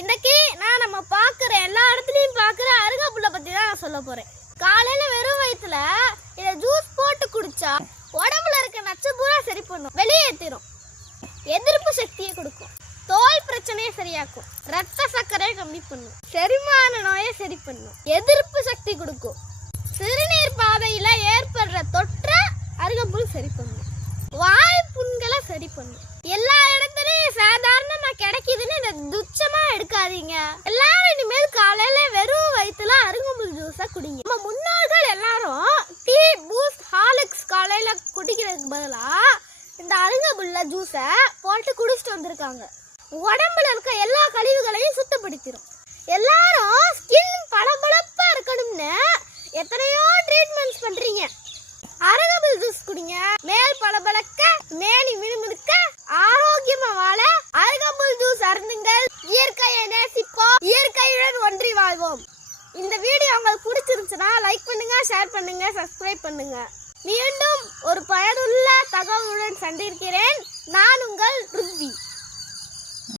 இன்னைக்கு நான் நம்ம பார்க்குற எல்லா இடத்துலையும் பார்க்குற அருகம்புல்லை பற்றி தான் நான் சொல்ல போகிறேன். காலையில் வெறும் வயிற்றுல இதை ஜூஸ் போட்டு குடித்தா உடம்புல இருக்க நச்சு பூரா சரி பண்ணும், வெளியேற்றிடும், எதிர்ப்பு சக்தியை கொடுக்கும், தோல் பிரச்சனையை சரியாக்கும், ரத்த சர்க்கரையை கம்மி பண்ணும், செரிமான நோயை சரி பண்ணும், எதிர்ப்பு சக்தி கொடுக்கும், சிறுநீர் பாதையில் ஏற்படுற தொற்றை அருகம்புல் சரி பண்ணும், வாய் புண்களை சரி பண்ணும். எல்லா இடத்துலையும் சாதாரணமா கிடைக்குதுன்னு இதை துச்சமா எடுக்காதீங்க. எல்லாரும் இனிமேல் காலையில வெறும் வயிற்றுல அருகம்புல் ஜூஸை குடிங்க. நம்ம முன்னோர்கள் எல்லாரும் டீ, பூஸ்ட், ஹார்லிக்ஸ் காலையில குடிக்கிறதுக்கு பதிலா இந்த அருகம்புல்ல ஜூஸை போட்டு குடிச்சிட்டு வந்திருக்காங்க. உடம்புல இருக்க எல்லா கழிவுகளையும் சுத்தப்படுத்திடும். எல்லாரும் ஸ்கின் பளபளப்பா இருக்கணும்னு எத்தனையோ ட்ரீட்மெண்ட்ஸ் பண்றீங்க. அருகம்புல் ஜூஸ் குடிங்க. மேல் பளபளக்க, மேனி மினுமினுக்க, ஆரோக்கியமா வாழ அருகம்புல் ஜூஸ் அருந்துங்கள். இயற்கையை நேசிப்போம், இயற்கையுடன் ஒன்றி வாழ்வோம். இந்த வீடியோ உங்களுக்கு பிடிச்சிருந்துச்சுன்னா லைக் பண்ணுங்க, ஷேர் பண்ணுங்க, சப்ஸ்கிரைப் பண்ணுங்க. மீண்டும் ஒரு பயனுள்ள தகவலுடன் சந்திக்கிறேன். நான்